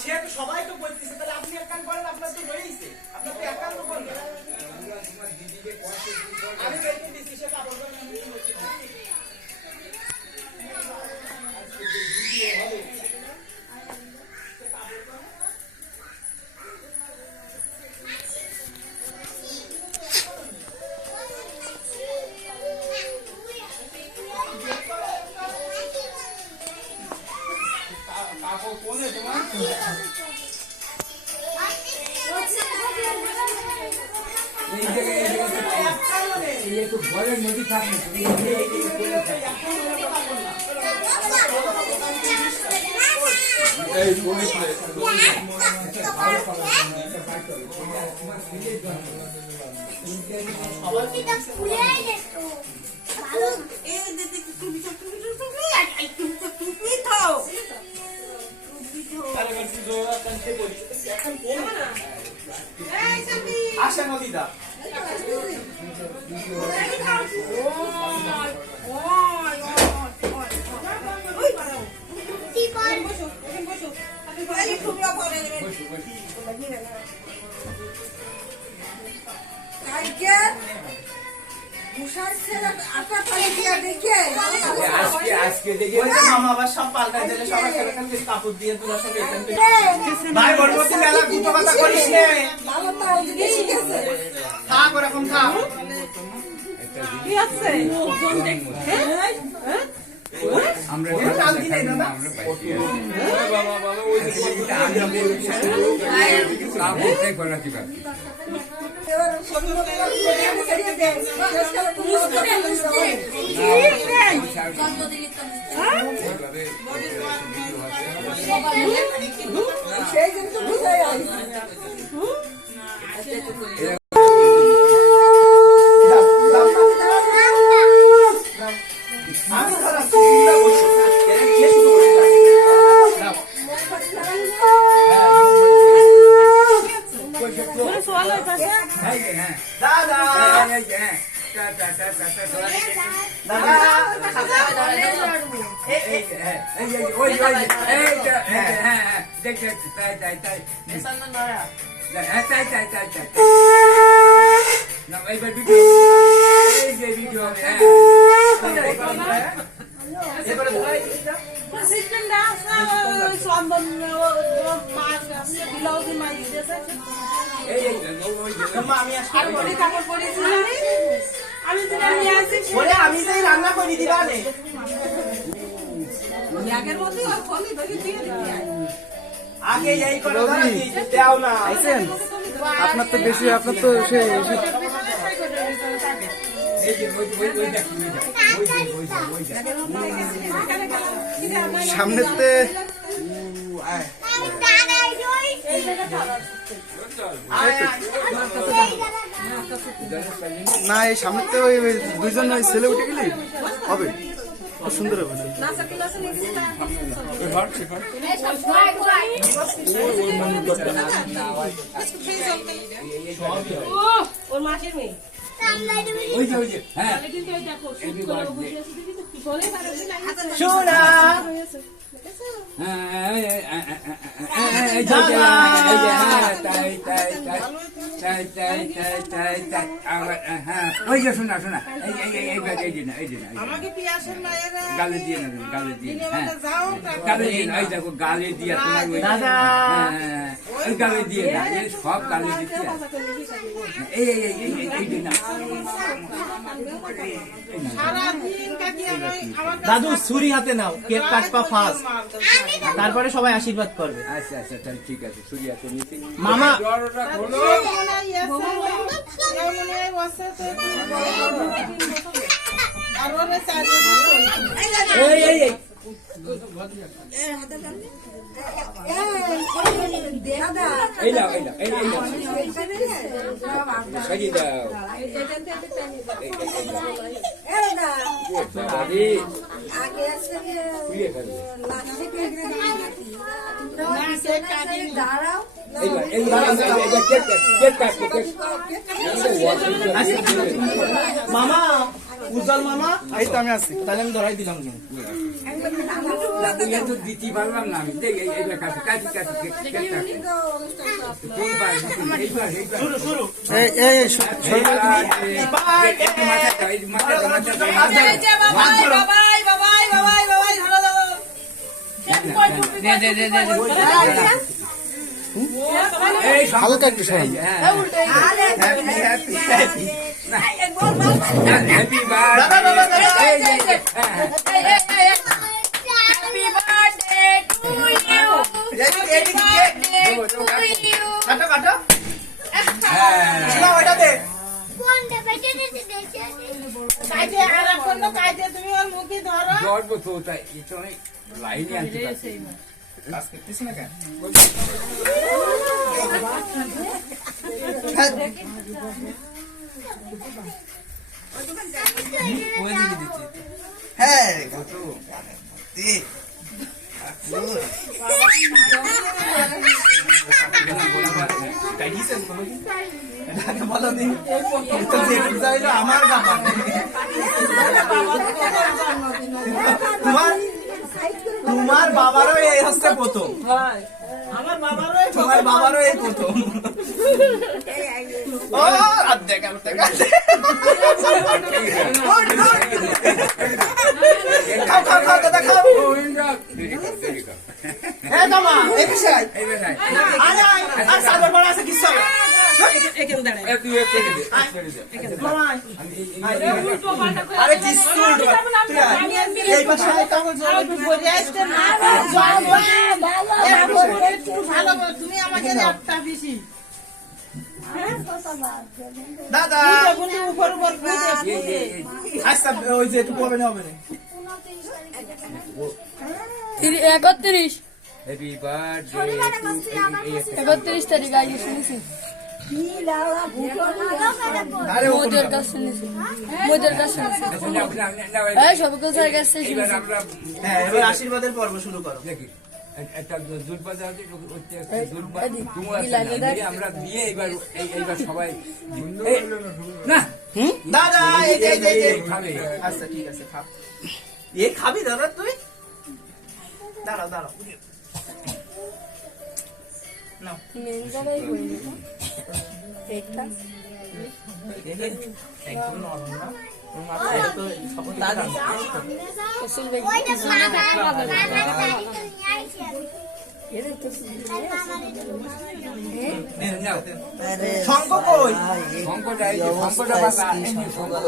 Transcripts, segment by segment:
সে তো সবাই তো বলতেছে, তাহলে আপনি এক কান করেন, আপনার তো রয়েছে, আপনার তো এক কান তো করবেন। আমি বেতন দিচ্ছি, সে কাপড় কোনে তোমার तो बड़े नदी था আশা নদীদা মামা আবার সব পাল্টাই দিলে সবার সাথে কাপড় দিয়ে তোলার সঙ্গে ভাই বলবতি মেলা দুটো কথা করিস নে থাক ওরকম থাক কি আছে আমরা সেই কিন্তু বুঝাই আমি সেই রান্না করে দিবা নে আগে এই করে দাও না আপনার তো বেশি, আপনার তো সামনেতে না, এই সামনেতে ওই দুইজন ছেলে উঠে গেলে হবে, খুব সুন্দর হবে না। ওর মাসের মেয়ে শোনা শোনা শোনা গালে দিয়ে না, গালে দিয়ে গালে দিয়ে না, দেখো গালে দিয়ে তোমার ওই গালে দিয়ে না, সব গালে দিচ্ছে দাদু ছুরি হাতে নাও, কেক কাটপা ফার্স্ট, তারপরে সবাই আশীর্বাদ করবে। আচ্ছা আচ্ছা তাহলে ঠিক আছে, ছুরি হাতে নিয়েছি মামা এই দাও এই দাও এই দাও সাজিয়ে দাও দাদি খুলিয়ে ফেলবে এইবার কেক কাট মামা উজ্জ্বল মামা এই তো আমি আছি। তাহলে আমি ধরাই দিলাম কিন্তু তো দিতে পারলাম না আমি দেখ এইবার কাটি কেক কাট শুরু শুরু হালকা একটু সরান। হ্যাপি কাটো কাটো ওইটা দে গর্ব তো তাই এটা অনেক লাইনে আনতে পারছি কাজ করতেছি না কেন হ্যাঁ আমার বাবা তোমার বাবারও এই হচ্ছে প্রথম তোমার বাবারও এই প্রথম ও অর্ধেক খাও খাও খাও দাদা খাও এ তোমা এই বিষয় আরে আর সাগর বড় আছে কিছু হবে আরে কিছু এই পাশে কাগজ তুমি আমাকে একটা বেশি দাদা উপর উপর আচ্ছা ওই যে একটু হবে না হবে না 31 হ্যাপি বার্থডে 31 তারিখ আগে শুনেছি আরে ও মোদের কাছে শুনেছি সবকে স্যার কাছে শুনেছি হ্যাঁ এবার আশীর্বাদের পর্ব শুরু করো দেখি একটা দুলবাজা আছে দুলবা এদিক, তোমার কি লাগে দেখ? আমরা দিয়ে এইবার সবাই না দাদা এই যে এই যে এই যে খাবে আচ্ছা ঠিক আছে খা এ খাবি দাদা তুই দাঁড়াও দাঁড়াও নাও মেন জায়গায় বলি একটা একদম নরম না তোর মাথা এটা তো সাপোর্ট দাদা আসল দেখি এর তো শঙ্খ কই সংকট এই যে সংকট বাবা এই যে সংকট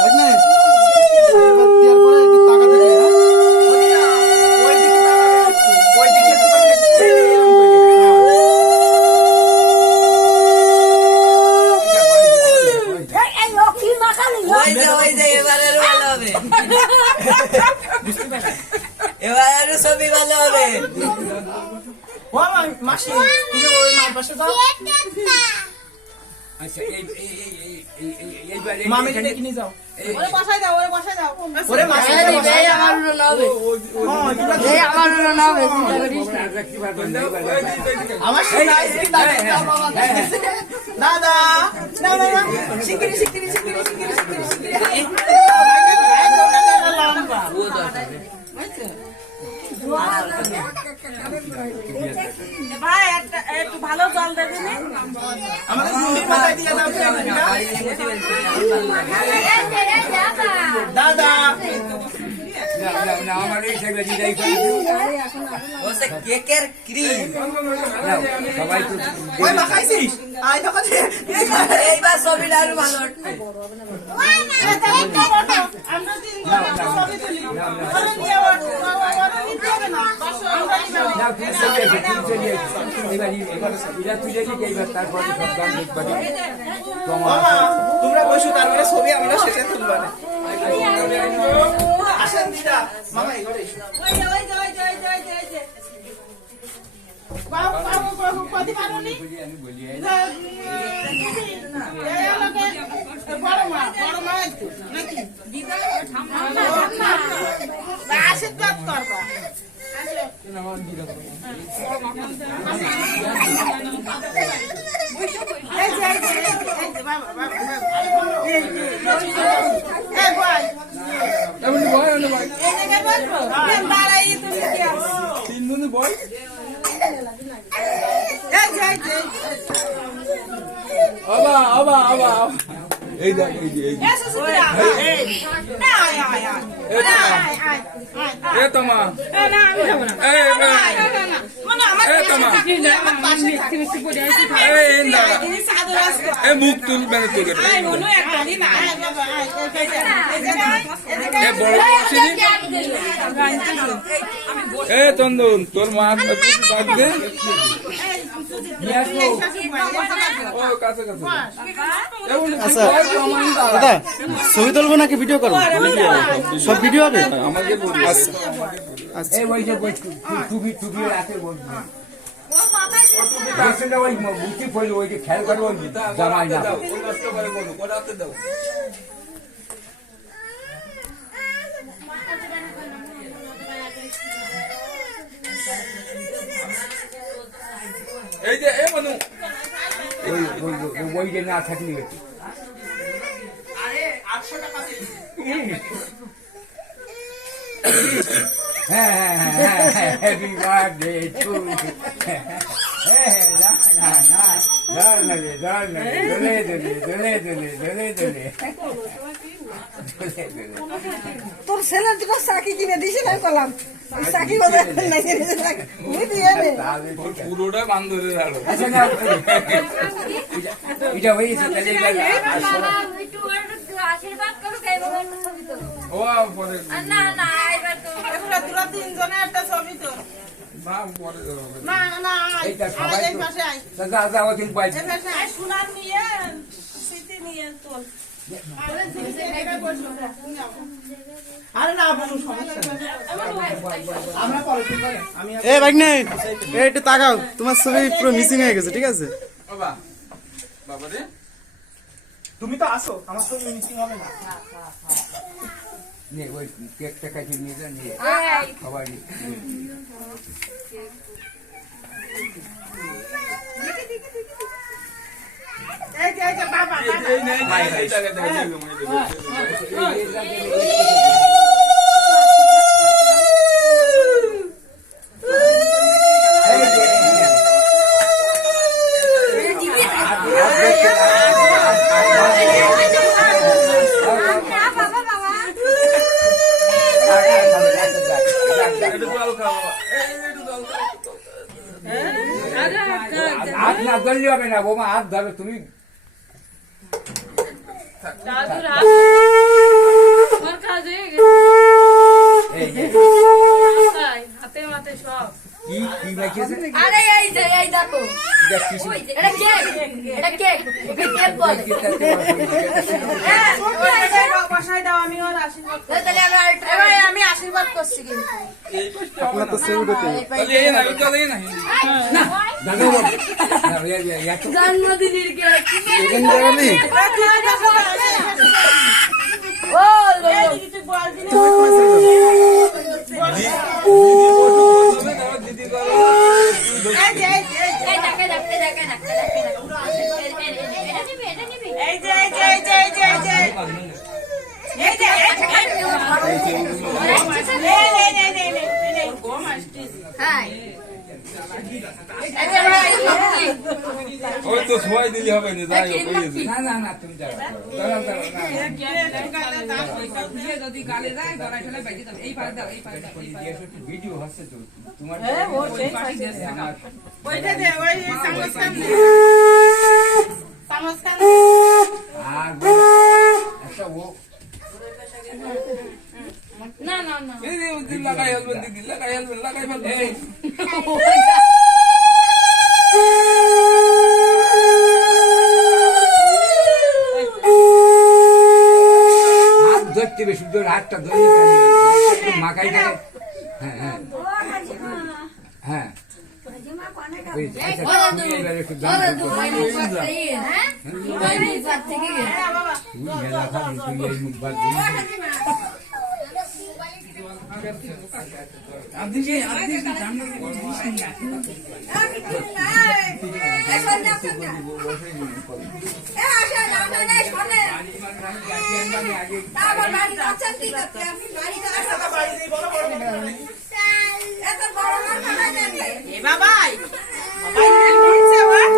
তাই না এবার দেওয়ার পরে একটু টাকা দেবে ওই দিকে তাকাবে ওই দিকে ওই যে এবারে ভালো হবে এবার আরো ছবি ভালো হবে ও মাসি তুমি ওই মার পাশে দাও আচ্ছা এইবার মামি ডেকে নিয়ে যাও ওরে বসাই দাও ওরে মাসি এই আমার রুনা হবে এই আমার রুনা হবে চিন্তা করিস না আমার সাথে আইসক্রিম দাদা না না না শিগগিরি শিগগিরি শিগগিরি শিগগিরি শিগগিরি লম্বা ভাই একটু ভালো জল দেবেন আমাদের মুন্ডির মাথায় দিয়ে দাও দাদা আমার এই সাইড দিদাই করে ওসে কেকের ক্রিম সবাই তো ওই মাখাইছিস আয় দেখো এইবার ছবিটা আরো ভালো উঠবে আমরা তিন ছবি তুলি ওরে নিয়ে ওরে নিতে হবে না না তুমি চলে এসো এবার এরা তুলে দিকে এইবার তারপরে সব গান দেখবা মামা তোমরা বসো তারপরে ছবি আমরা শেষে তুলবা না আসেন দিদা মামা এই ঘরে এসো বাবু কদি পারোনি আমি বলি বড় মা নাকি দিদা আশীর্বাদ করবা এই দেখ এই যে এ তোমা এ মুখ তুলবে না তোকে এ বড় এ চন্দন তোর মা ডাকবে ও কাছে কাছে আচ্ছা দাদা ছবি তুলবো নাকি ভিডিও করবো? সব ভিডিও হবে? আমাকে আচ্ছা আচ্ছা এই ওই যে টুপি টুপি রাতে বলবি ওই মুক্তি পড়লো ওই যে খেয়াল করবো জামাই না নষ্ট করে বলো করাতে দাও এই যে এ মানু ওই যে না থাকলে আরে 800 টাকা হ্যাপি বার্থডে টু তোর ছেলের জন্য চাকি কিনে দিয়েছি না কলাম চাকি পুরোটা বান্ধবী এটা হয়েছে আশীর্বাদ করুক ও পরে না না এবার তো তোরা তিনজনে একটা ছবি তো না পরে না না এইটা সবাই এই পাশে আয় দাদা দাদা ওদিন পাইছে এই পাশে আয় সোনার নিয়ে স্মৃতি নিয়ে তোল আরে না বলুন সমস্যা নেই আমরা পরে ঠিক আছে আমি এ বাইক নেই একটু তাকাও তোমার ছবি পুরো মিসিং হয়ে গেছে ঠিক আছে বাবা বাবা রে তুমি তো আসো আমার তো মিটিং হবে না নে ওই কেকটা কাছে নিয়ে যা নিয়ে খাবার এই যে বাবা এই নে এইটাকে দাও হাত না ধরলে হবে না বোমা হাত ধরো তুমি দাদুর হাতে মাতে সব কি কি বাকিছে আরে এই দেখো এটা কিছু এটা কেক কেক বলে বসাই দাও আমি ওর আশীর্বাদ তাহলে আমরা এবারে আমি আশীর্বাদ করছি কিন্তু আপনার তো ছবি উঠতে তাহলে এই না এটা দেই না না দাদা ইয়া জন্মদিনের কেক এখানে যাবি ও দিদি করো এই দেখে এই যে ওই তো সবাই দিলে হবে না যাই হোক না না না তুমি যাও দাঁড়াও ভিডিও হচ্ছে তো তোমার ওইটা দে ওই সামস্কান আর একটা ও না এই দিল লাগাই আসবেন দিদি লাগাই ফেলবেন এই হাত ধরতে বেশি ধরে হাতটা ধরে মাখাই দেয় হ্যাঁ হ্যাঁ হ্যাঁ ওই আচ্ছা, তুমি এবার একটু দাম করো। তুই মেলা খাবি, তুই এই মুখ বাদ দিবি। এ বাবাই বাবাই বলছে ওরা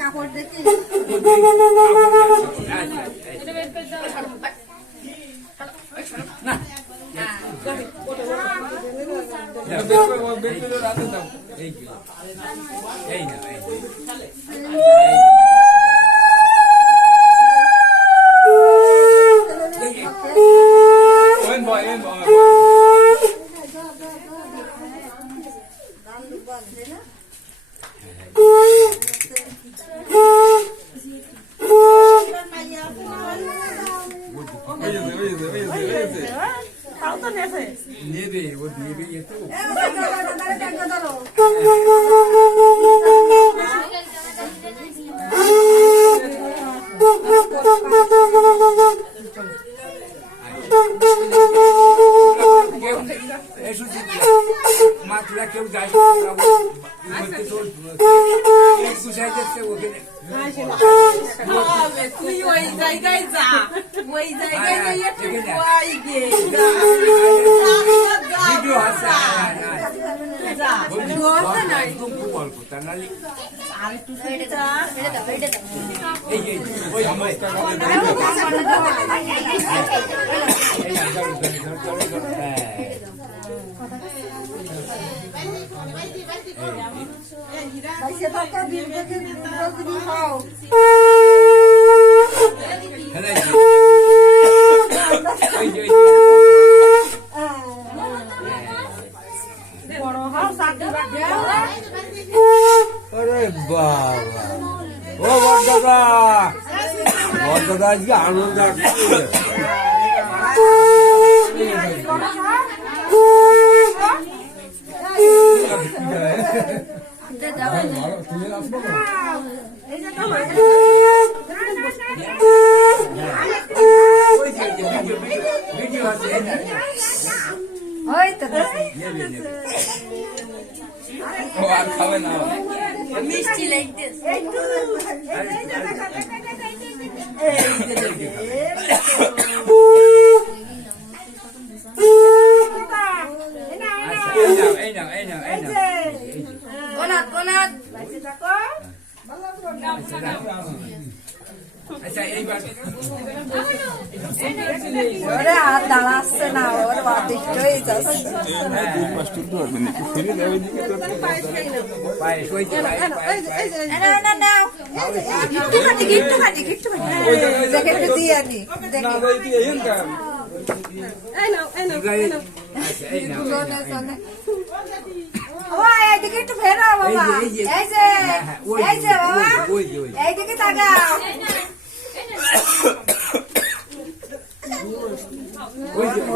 কাপড় দেখি নেবে ও নেবে তো মাছরা কেউ যায় তুই ওই জায়গায় যা ওই জায়গায় ভিডিও আছে গল্প তার নালি আরে বাবা ও বড়দাদা বড়দাদা আজকে আনন্দ ভিডিও আছে ও আর খাবে না মিষ্টি লাইক দিস এই নাও কোনাত কোনাত আচ্ছা এইবার ওরে আর দাঁড়াচ্ছে না, ওর অতিষ্ঠ হয়ে যাচ্ছে। পায়েস ওই যে পায়েস নাও, নাও, নাও। একটু খাটি। দেখে একটু দিয়ে আনি, দেখে। আচ্ছা এই নাও শোনে, শোনে। ও, এইদিকে একটু ফেরো বাবা। এই যে। এই যে, ওই এই যে বাবা। ওই যে এইদিকে তাকাও।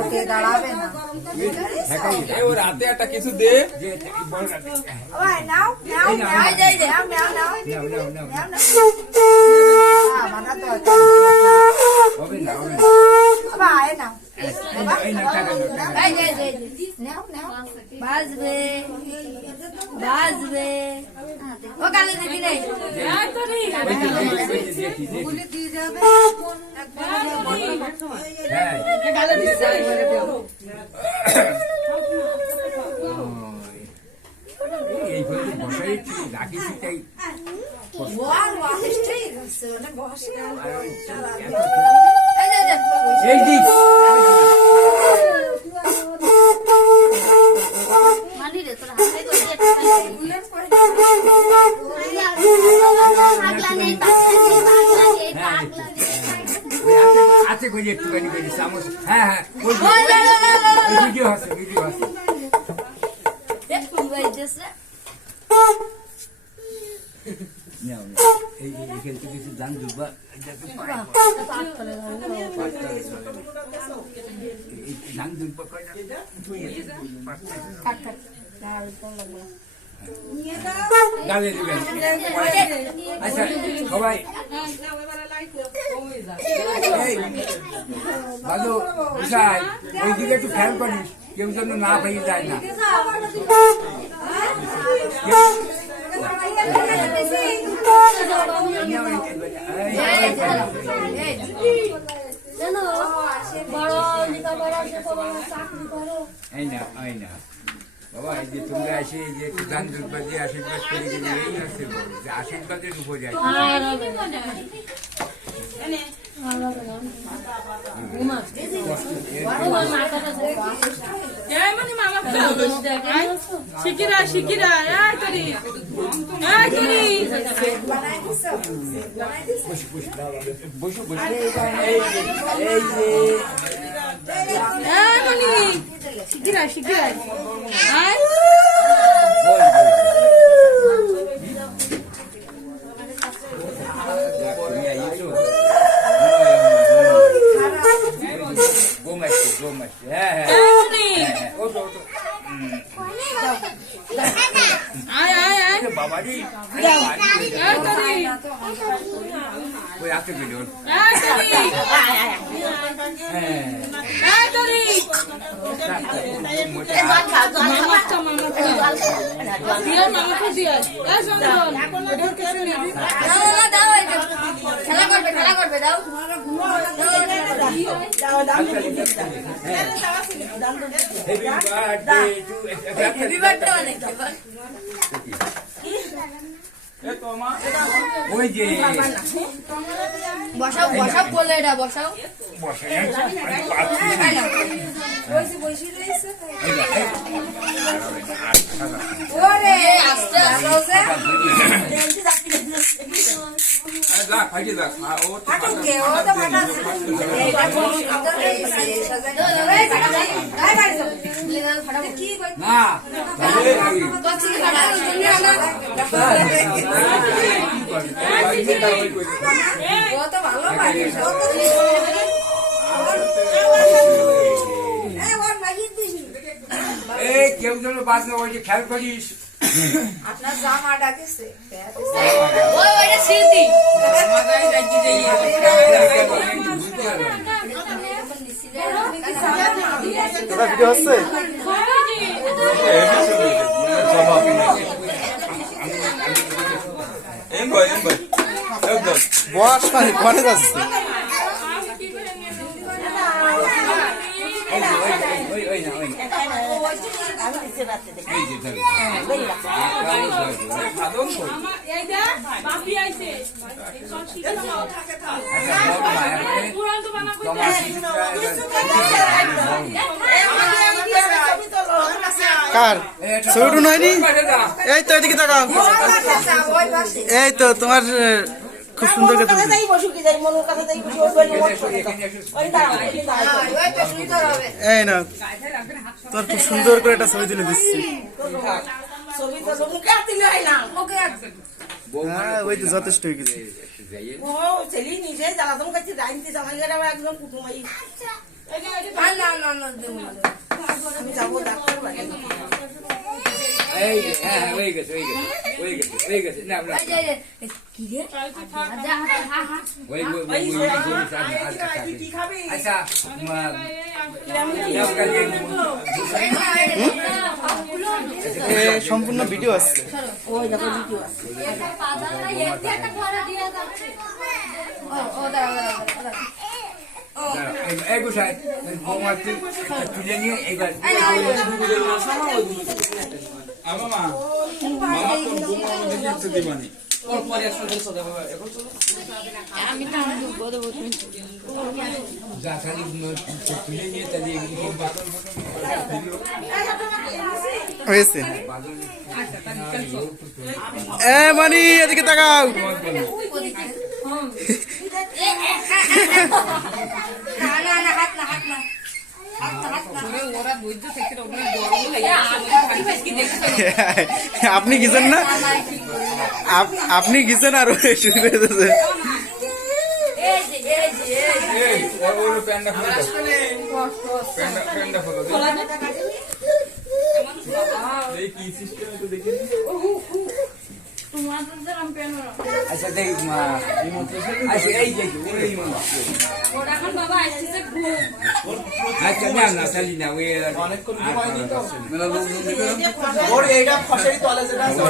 ওকে দাঁড়াবে না। ওর হাতে একটা কিছু দে। যে বড় রাতে ওই নাও, নাও, নাও, এই নাও, নাও, নাও। নাও নাও নাও, নাও। বাবা তো হবে না বাবা, এই নাও। এই নাও টাকা নাও টাকা এই যে নাও, নাও। বাজবে বাজবে ও কালে দিবি নাই ওই যে দেখি গুলি দিয়ে যাবে। হ্যাঁ এই করে বসাই রাখিছি তাই ওর অতিষ্ঠই হচ্ছে, ওটা বসে। এই দিক মানি রে তোর হাতে করে বুলেট পড়ে পাগলা নেই পাগলা আছে কই একটুখানি করে চামচ হ্যাঁ হ্যাঁ ওই ভিডিও আছে নাও নাও এই এখান থেকে কিছু দান দুবা দান দুবা কই গালে দিবেন আচ্ছা সবাই এই ভালো উষাই ওইদিকে একটু খেয়াল করিস কেউ যেন না পেয়ে যায় না এই না বাবা এই যে তোমরা এসে যে প্রধান দুর্গা যে আশীর্বাদ করে গেলে এই হচ্ছে বড় যে আশীর্বাদের উপরে আছে শিকিরা শিকিরা বসো এই যে শিকিরা শিকিরা গোমাস হ্যাঁ বাবারি ওই হাতে গেল খেলা করবে দাও ওই যে বসাও বলে এটা বসাও ওরে আস্তে হাঁটুকে, ও তো ফাটাচ্ছে। এইটা বসে, এই বাড়ি যাও। কি কই? না ও তো ভালো পারে। এই কেউ যেন বাদ না ওই যে খেয়াল করিস আপনার জামা ডাকেছে। ওইটা স্মৃতি ভিডিও হচ্ছে বস মানে ঘরে যাচ্ছে বাপি আইছে তোমার কার ছবি টুন হয়নি? এই তো এদিকে তাকাও। এই তো তোমার খুব সুন্দর করে তুলছে। এই না তোর খুব সুন্দর করে একটা ছবি তুলে দিচ্ছি। হ্যাঁ ওই তো যথেষ্ট হয়ে গেছে। এই হ্যাঁ হয়ে গেছে হয়ে গেছে না আমরা কি রে ওই আচ্ছা সম্পূর্ণ ভিডিও আসছে। এই গোসাই বৌমা তুলে নিয়ে এইবার যা খালি তুলে নিয়ে তাহলে হয়েছে। এ মানি এদিকে তাকাও। আপনি গেছেন না? আপনি গেছেন আর শুরু করে দিয়েছে। আচ্ছা দেখ আচ্ছা এই যে আচ্ছা না না চালি না ওই অনেকক্ষণ ঘুমায়নি তো। ওর এইটা ফসেরই তলে যেটা আছে